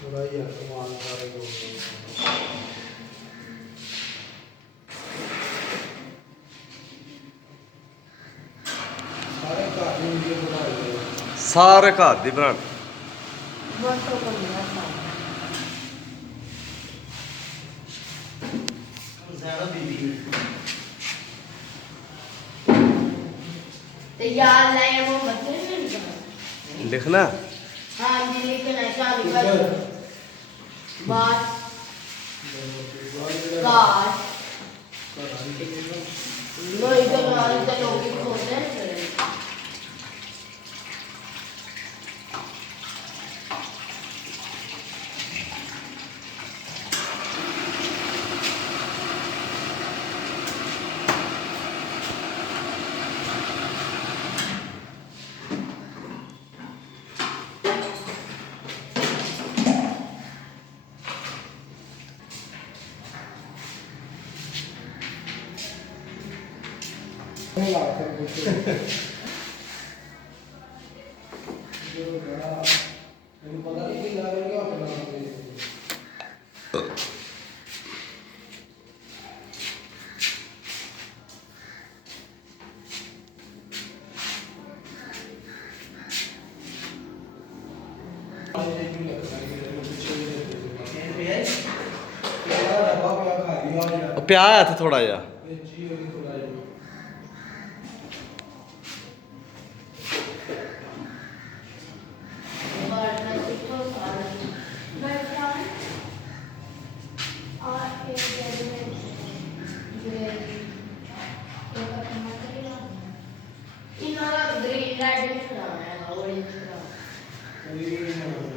थोड़ा ही आसमान सारे लोग सारे घर की वीडियो बना रहे हैं सारे घर दी बना यार लाए वो बच्चे लिखना हाँ जी लिखना है चालू कर बात कार लो इधर लोग ही होते हैं नहीं आता कुछ जो बड़ा मैंने पता नहीं कि ला रहे क्या करना है ਪਿਆ ਆ ਇੱਥੇ ਥੋੜਾ ਜਿਹਾ ग्रीन रेड मिक्स कराना है ऑरेंज कराना